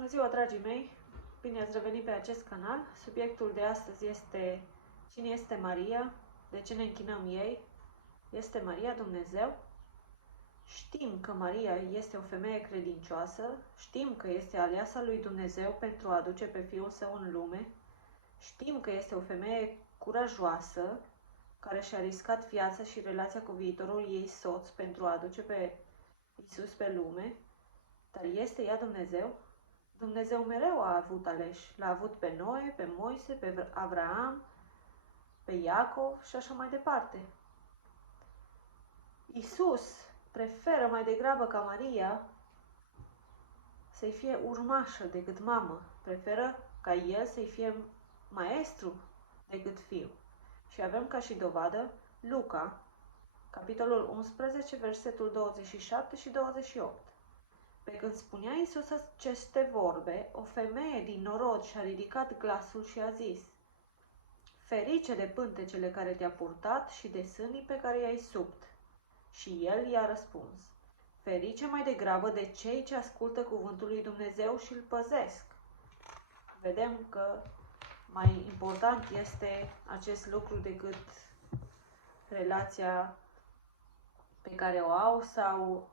Bună ziua, dragii mei! Bine ați revenit pe acest canal. Subiectul de astăzi este: cine este Maria? De ce ne închinăm ei? Este Maria Dumnezeu? Știm că Maria este o femeie credincioasă, știm că este aleasa lui Dumnezeu pentru a aduce pe Fiul Său în lume, știm că este o femeie curajoasă, care și-a riscat viața și relația cu viitorul ei soț pentru a aduce pe Iisus pe lume, dar este ea Dumnezeu? Dumnezeu mereu a avut aleși. L-a avut pe Noe, pe Moise, pe Avraam, pe Iacov și așa mai departe. Iisus preferă mai degrabă ca Maria să-i fie urmașă decât mamă. Preferă ca el să-i fie maestru decât fiu. Și avem ca și dovadă Luca, capitolul 11, versetul 27 și 28. Pe când spunea Iisus aceste vorbe, o femeie din norod și-a ridicat glasul și a zis: Ferice de pântecele care te-a purtat și de sânii pe care i-ai subt. Și el i-a răspuns: Ferice mai degrabă de cei ce ascultă cuvântul lui Dumnezeu și îl păzesc. Vedem că mai important este acest lucru decât relația pe care o au sau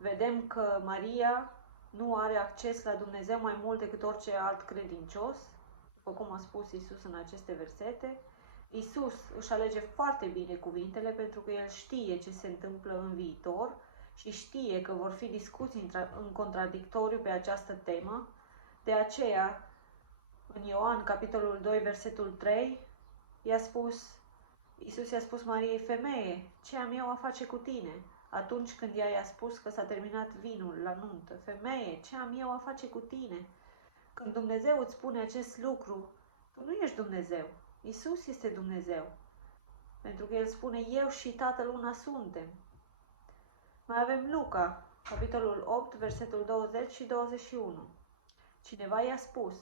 vedem că Maria nu are acces la Dumnezeu mai mult decât orice alt credincios, după cum a spus Iisus în aceste versete. Iisus își alege foarte bine cuvintele pentru că El știe ce se întâmplă în viitor și știe că vor fi discuții în contradictoriu pe această temă. De aceea, în Ioan, capitolul 2, versetul 3, Iisus i-a spus Mariei: Femeie, ce am eu a face cu tine? Atunci când ea i-a spus că s-a terminat vinul la nuntă: Femeie, ce am eu a face cu tine? Când Dumnezeu îți spune acest lucru, tu nu ești Dumnezeu. Iisus este Dumnezeu. Pentru că El spune: Eu și Tatăl una suntem. Mai avem Luca, capitolul 8, versetul 20 și 21. Cineva i-a spus: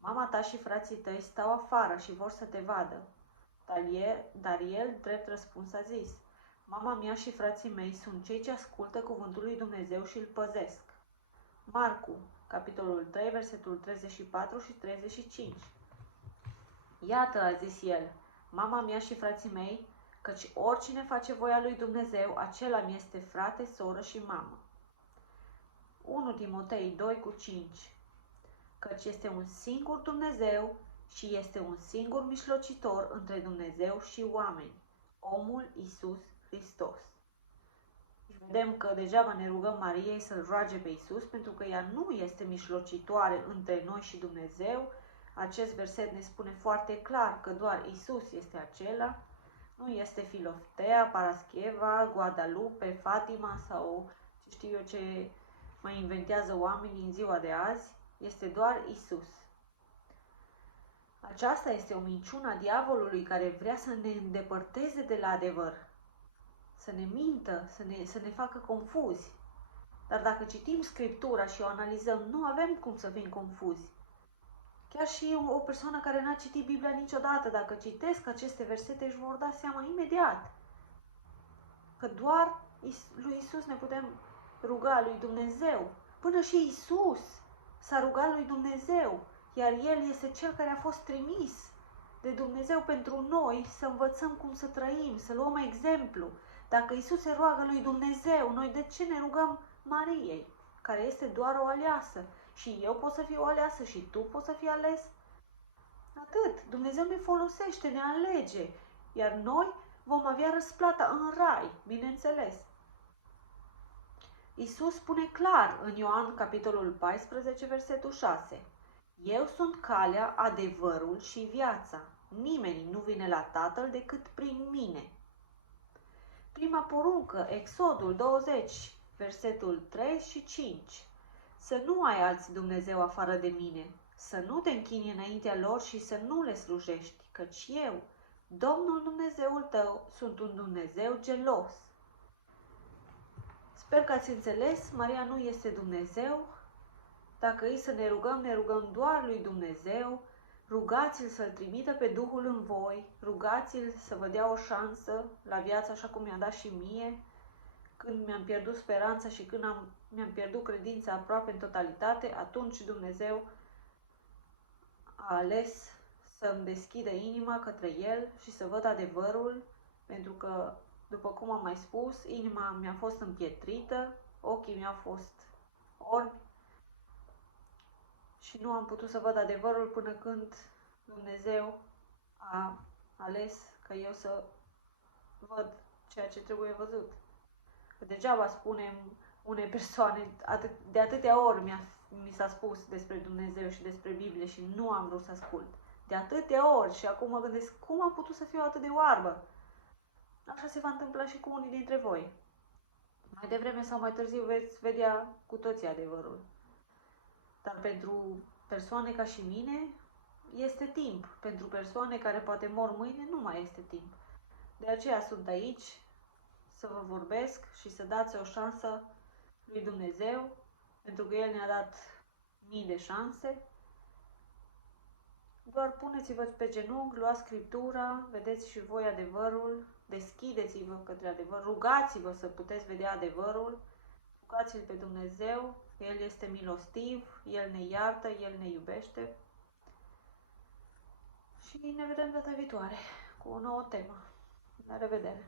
Mama ta și frații tăi stau afară și vor să te vadă. Dar el, drept răspuns, a zis: Mama mea și frații mei sunt cei ce ascultă cuvântul lui Dumnezeu și îl păzesc. Marcu, capitolul 3, versetul 34 și 35. Iată, a zis el, mama mea și frații mei, căci oricine face voia lui Dumnezeu, acela mi este frate, soră și mamă. 1 Timotei 2 cu 5. Căci este un singur Dumnezeu și este un singur mijlocitor între Dumnezeu și oameni, omul Iisus Hristos. Și vedem că degeaba ne rugăm Mariei să-L roage pe Iisus, pentru că ea nu este mijlocitoare între noi și Dumnezeu. Acest verset ne spune foarte clar că doar Iisus este acela, nu este Filoftea, Parascheva, Guadalupe, Fatima sau ce știu eu ce mai inventează oamenii în ziua de azi, este doar Iisus. Aceasta este o minciună a diavolului care vrea să ne îndepărteze de la adevăr, să ne mintă, să ne facă confuzi. Dar dacă citim Scriptura și o analizăm, nu avem cum să fim confuzi. Chiar și o persoană care n-a citit Biblia niciodată, dacă citesc aceste versete, își vor da seama imediat că doar lui Iisus ne putem ruga, lui Dumnezeu. Până și Iisus s-a rugat lui Dumnezeu, iar El este Cel care a fost trimis de Dumnezeu pentru noi să învățăm cum să trăim, să luăm exemplu. Dacă Iisus se roagă lui Dumnezeu, noi de ce ne rugăm Mariei, care este doar o aleasă? Și eu pot să fiu o aleasă și tu poți să fii ales? Atât. Dumnezeu ne folosește, ne alege, iar noi vom avea răsplata în rai, bineînțeles. Iisus spune clar în Ioan, capitolul 14, versetul 6. Eu sunt calea, adevărul și viața. Nimeni nu vine la Tatăl decât prin mine. Prima poruncă, Exodul 20, versetul 3 și 5. Să nu ai alți Dumnezeu afară de mine, să nu te închini înaintea lor și să nu le slujești, căci eu, Domnul Dumnezeul tău, sunt un Dumnezeu gelos. Sper că ați înțeles, Maria nu este Dumnezeu. Dacă îi să ne rugăm doar lui Dumnezeu. Rugați-L să-L trimită pe Duhul în voi, rugați-L să vă dea o șansă la viață așa cum mi-a dat și mie, când mi-am pierdut speranța și când mi-am pierdut credința aproape în totalitate, atunci Dumnezeu a ales să-mi deschidă inima către El și să văd adevărul, pentru că, după cum am mai spus, inima mi-a fost împietrită, ochii mi-au fost orbi și nu am putut să văd adevărul până când Dumnezeu a ales ca eu să văd ceea ce trebuie văzut. Că degeaba spunem unei persoane, de atâtea ori mi s-a spus despre Dumnezeu și despre Biblie și nu am vrut să ascult. De atâtea ori și acum mă gândesc cum am putut să fiu atât de oarbă. Așa se va întâmpla și cu unii dintre voi. Mai devreme sau mai târziu veți vedea cu toții adevărul. Dar pentru persoane ca și mine este timp. Pentru persoane care poate mor mâine nu mai este timp. De aceea sunt aici să vă vorbesc și să dați o șansă lui Dumnezeu, pentru că El ne-a dat mii de șanse. Doar puneți-vă pe genunchi, luați Scriptura, vedeți și voi adevărul, deschideți-vă către adevăr, rugați-vă să puteți vedea adevărul, rugați-L pe Dumnezeu, El este milostiv, El ne iartă, El ne iubește. Și ne vedem data viitoare cu o nouă temă. La revedere!